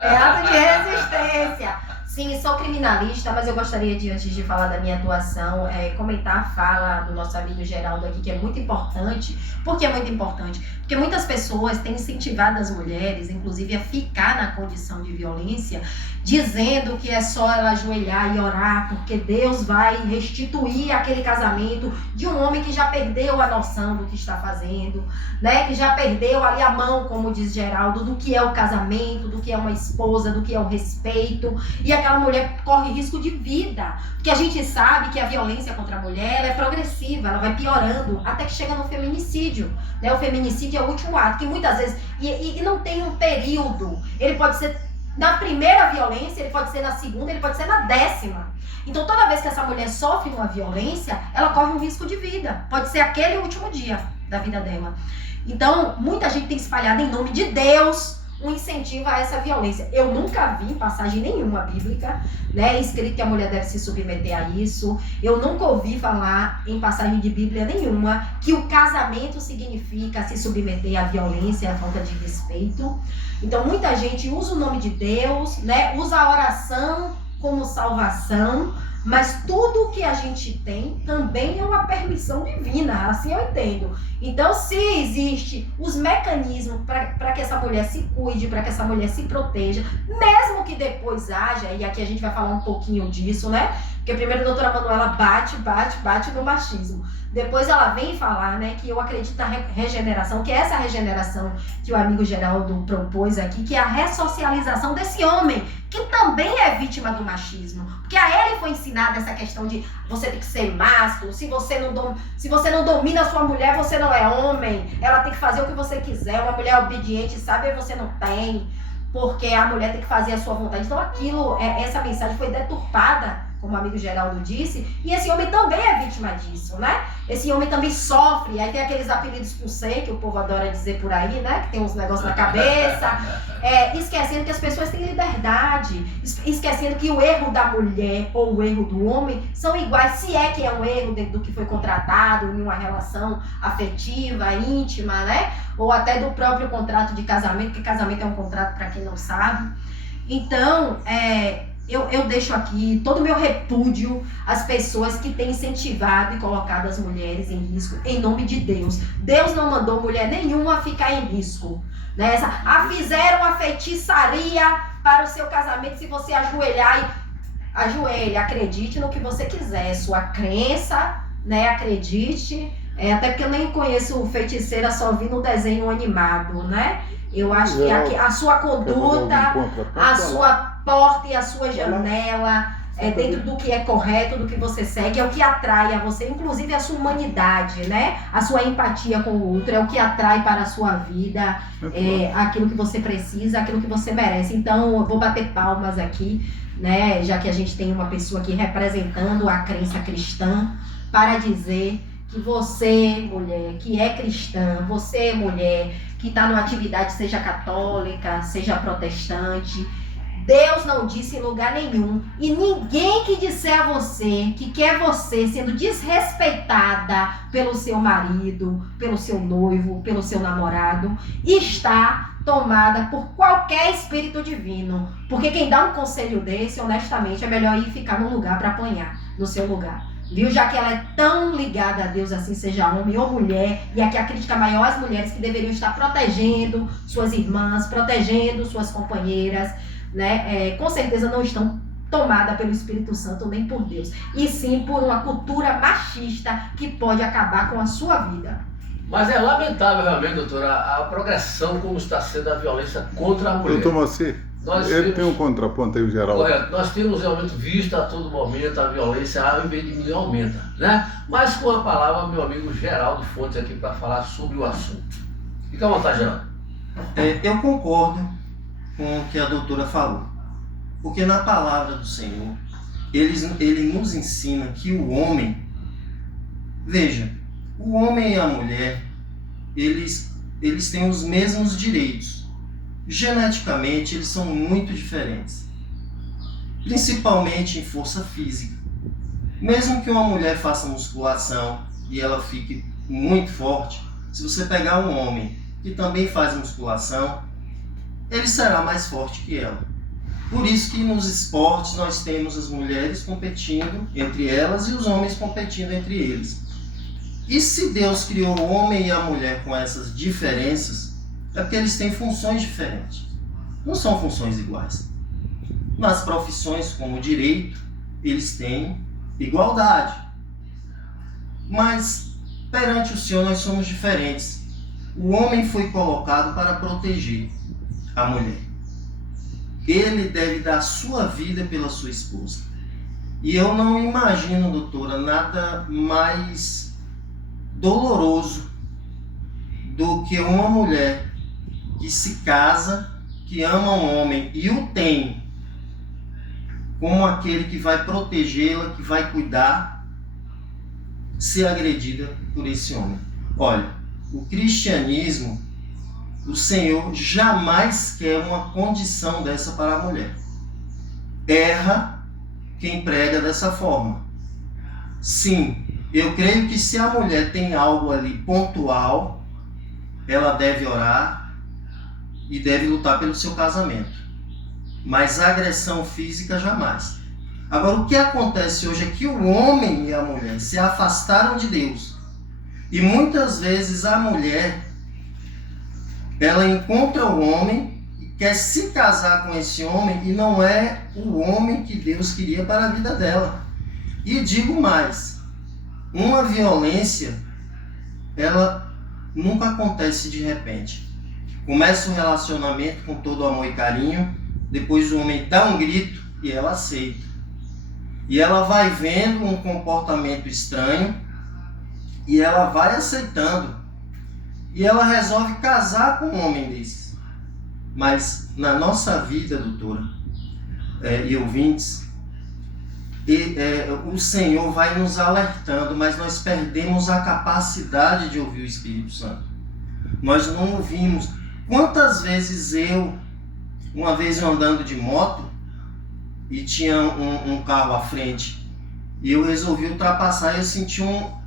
É ato de resistência. Sim, sou criminalista, mas eu gostaria de, antes de falar da minha atuação, comentar a fala do nosso amigo Geraldo aqui, que é muito importante. Por que é muito importante? Porque muitas pessoas têm incentivado as mulheres, inclusive, a ficar na condição de violência, dizendo que é só ela ajoelhar e orar, porque Deus vai restituir aquele casamento de um homem que já perdeu a noção do que está fazendo, né? Que já perdeu ali a mão, como diz Geraldo, do que é o casamento, do que é uma esposa, do que é o respeito. E aquela mulher corre risco de vida. Porque a gente sabe que a violência contra a mulher ela é progressiva, ela vai piorando até que chega no feminicídio. Né? O feminicídio é o último ato, que muitas vezes. E não tem um período. Ele pode ser na primeira violência, ele pode ser na segunda, ele pode ser na 10ª. Então, toda vez que essa mulher sofre uma violência, ela corre um risco de vida. Pode ser aquele último dia da vida dela. Então, muita gente tem espalhado em nome de Deus um incentivo a essa violência. Eu nunca vi em passagem nenhuma bíblica, né, escrito que a mulher deve se submeter a isso. Eu nunca ouvi falar em passagem de Bíblia nenhuma que o casamento significa se submeter à violência, à falta de respeito. Então, muita gente usa o nome de Deus, né, usa a oração como salvação, mas tudo que a gente tem também é uma permissão divina, assim eu entendo. Então, se existe os mecanismos para que essa mulher se cuide, para que essa mulher se proteja, mesmo que depois haja, e aqui a gente vai falar um pouquinho disso, né? Porque primeiro a doutora Manuela bate no machismo. Depois ela vem falar, né, que eu acredito na regeneração, que é essa regeneração que o amigo Geraldo propôs aqui, que é a ressocialização desse homem, que também é vítima do machismo. Porque a ele foi ensinada essa questão de você tem que ser másculo, se você não domina a sua mulher, você não é homem, ela tem que fazer o que você quiser, uma mulher obediente, sabe, você não tem, porque a mulher tem que fazer a sua vontade. Então essa mensagem foi deturpada, como o amigo Geraldo disse, e esse homem também é vítima disso, né? Esse homem também sofre, aí tem aqueles apelidos com C, que o povo adora dizer por aí, né? Que tem uns negócios na cabeça, esquecendo que as pessoas têm liberdade, esquecendo que o erro da mulher ou o erro do homem são iguais, se é que é um erro dentro do que foi contratado em uma relação afetiva, íntima, né? Ou até do próprio contrato de casamento, que casamento é um contrato para quem não sabe. Então, eu deixo aqui todo o meu repúdio às pessoas que têm incentivado e colocado as mulheres em risco, em nome de Deus. Deus não mandou mulher nenhuma ficar em risco. Né? Fizeram a feitiçaria para o seu casamento. Se você ajoelhar, ajoelhe, acredite no que você quiser, sua crença, né? Acredite. Até porque eu nem conheço feiticeira, só vi no desenho animado, né? Eu acho que a sua conduta, a sua porta e a sua janela, dentro do que é correto, do que você segue, é o que atrai a você, inclusive a sua humanidade, né? A sua empatia com o outro, é o que atrai para a sua vida, aquilo que você precisa, aquilo que você merece. Então, eu vou bater palmas aqui, né? Já que a gente tem uma pessoa aqui representando a crença cristã, para dizer que você, mulher, que é cristã, você, mulher, que está numa atividade, seja católica, seja protestante, Deus não disse em lugar nenhum, e ninguém que disser a você que quer você sendo desrespeitada pelo seu marido, pelo seu noivo, pelo seu namorado, está tomada por qualquer espírito divino. Porque quem dá um conselho desse, honestamente, é melhor ir ficar num lugar para apanhar, no seu lugar. Viu? Já que ela é tão ligada a Deus assim, seja homem ou mulher, e aqui a crítica maior às mulheres que deveriam estar protegendo suas irmãs, protegendo suas companheiras, né? Com certeza não estão tomadas pelo Espírito Santo nem por Deus, e sim por uma cultura machista que pode acabar com a sua vida. Mas é lamentável realmente, doutora, a progressão como está sendo a violência contra a mulher. Doutor Moacir, ele tem um contraponto aí, o Geraldo. Correto. Nós temos realmente visto a todo momento a violência, ao invés de diminuir, aumenta, né? Mas com a palavra, meu amigo Geraldo Fontes aqui para falar sobre o assunto. Fica à vontade, Geraldo. Eu concordo com o que a doutora falou. Porque na palavra do Senhor, ele nos ensina que o homem... Veja, o homem e a mulher, eles têm os mesmos direitos. Geneticamente, eles são muito diferentes, principalmente em força física. Mesmo que uma mulher faça musculação e ela fique muito forte, se você pegar um homem que também faz musculação, ele será mais forte que ela. Por isso que nos esportes nós temos as mulheres competindo entre elas e os homens competindo entre eles. E se Deus criou o homem e a mulher com essas diferenças, é porque eles têm funções diferentes. Não são funções iguais. Nas profissões como o direito, eles têm igualdade. Mas perante o Senhor nós somos diferentes. O homem foi colocado para proteger a mulher. Ele deve dar sua vida pela sua esposa. E eu não imagino, doutora, nada mais doloroso do que uma mulher que se casa, que ama um homem e o tem como aquele que vai protegê-la, que vai cuidar, ser agredida por esse homem. Olha, o cristianismo, o Senhor jamais quer uma condição dessa para a mulher. Erra quem prega dessa forma. Sim, eu creio que se a mulher tem algo ali pontual, ela deve orar e deve lutar pelo seu casamento. Mas agressão física jamais. Agora, o que acontece hoje é que o homem e a mulher se afastaram de Deus. E muitas vezes a mulher, ela encontra o homem e quer se casar com esse homem e não é o homem que Deus queria para a vida dela. E digo mais, uma violência, ela nunca acontece de repente. Começa um relacionamento com todo amor e carinho, depois o homem dá um grito e ela aceita. E ela vai vendo um comportamento estranho e ela vai aceitando. E ela resolve casar com um homem desse. Mas na nossa vida, doutora e ouvintes, o Senhor vai nos alertando, mas nós perdemos a capacidade de ouvir o Espírito Santo. Nós não ouvimos. Quantas vezes uma vez eu andando de moto e tinha um carro à frente e eu resolvi ultrapassar e eu senti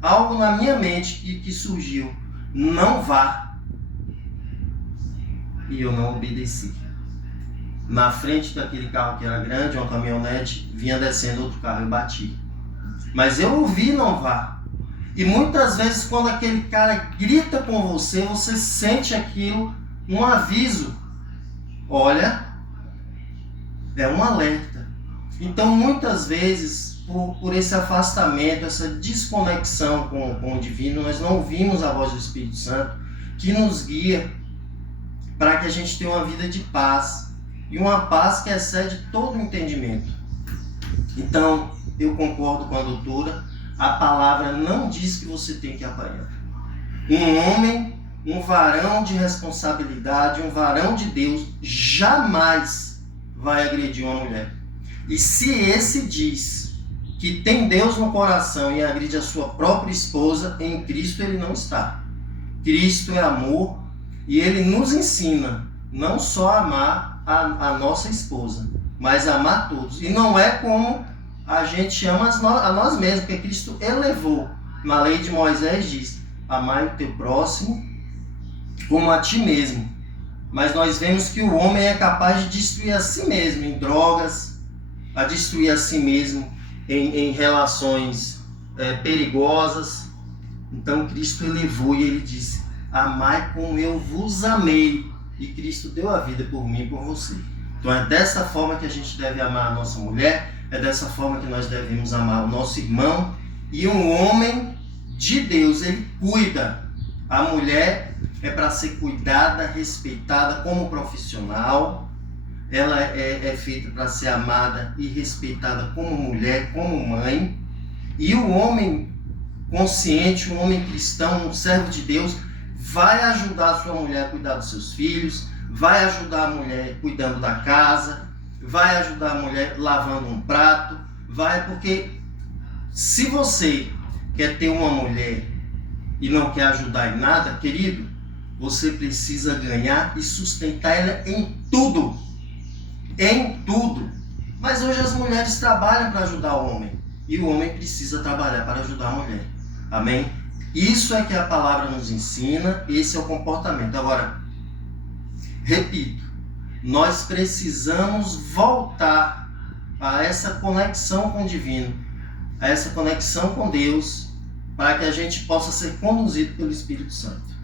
algo na minha mente que surgiu. Não vá. E eu não obedeci. Na frente daquele carro que era grande, uma caminhonete, vinha descendo outro carro e bati. Mas eu ouvi não vá. E muitas vezes quando aquele cara grita com você, você sente aquilo, um aviso. Olha, é um alerta. Então muitas vezes, por esse afastamento, essa desconexão com o divino, nós não ouvimos a voz do Espírito Santo que nos guia para que a gente tenha uma vida de paz. E uma paz que excede todo o entendimento. Então, eu concordo com a doutora, a palavra não diz que você tem que apanhar. Um homem, um varão de responsabilidade, um varão de Deus, jamais vai agredir uma mulher. E se esse diz que tem Deus no coração e agride a sua própria esposa, em Cristo ele não está. Cristo é amor e ele nos ensina não só a amar a nossa esposa, mas amar todos. E não é como a gente ama a nós mesmos, porque Cristo elevou. Na lei de Moisés diz, amai o teu próximo como a ti mesmo. Mas nós vemos que o homem é capaz de destruir a si mesmo em drogas, a destruir a si mesmo em relações perigosas. Então Cristo elevou e ele disse, amai como eu vos amei. E Cristo deu a vida por mim e por você. Então é dessa forma que a gente deve amar a nossa mulher, é dessa forma que nós devemos amar o nosso irmão. E um homem de Deus, ele cuida. A mulher é para ser cuidada, respeitada como profissional. Ela é feita para ser amada e respeitada como mulher, como mãe. E o homem consciente, um homem cristão, um servo de Deus, vai ajudar a sua mulher a cuidar dos seus filhos, vai ajudar a mulher cuidando da casa, vai ajudar a mulher lavando um prato, porque se você quer ter uma mulher e não quer ajudar em nada, querido, você precisa ganhar e sustentar ela em tudo. Em tudo. Mas hoje as mulheres trabalham para ajudar o homem e o homem precisa trabalhar para ajudar a mulher. Amém? Isso é que a palavra nos ensina, esse é o comportamento. Agora, repito, nós precisamos voltar a essa conexão com o divino, a essa conexão com Deus, para que a gente possa ser conduzido pelo Espírito Santo.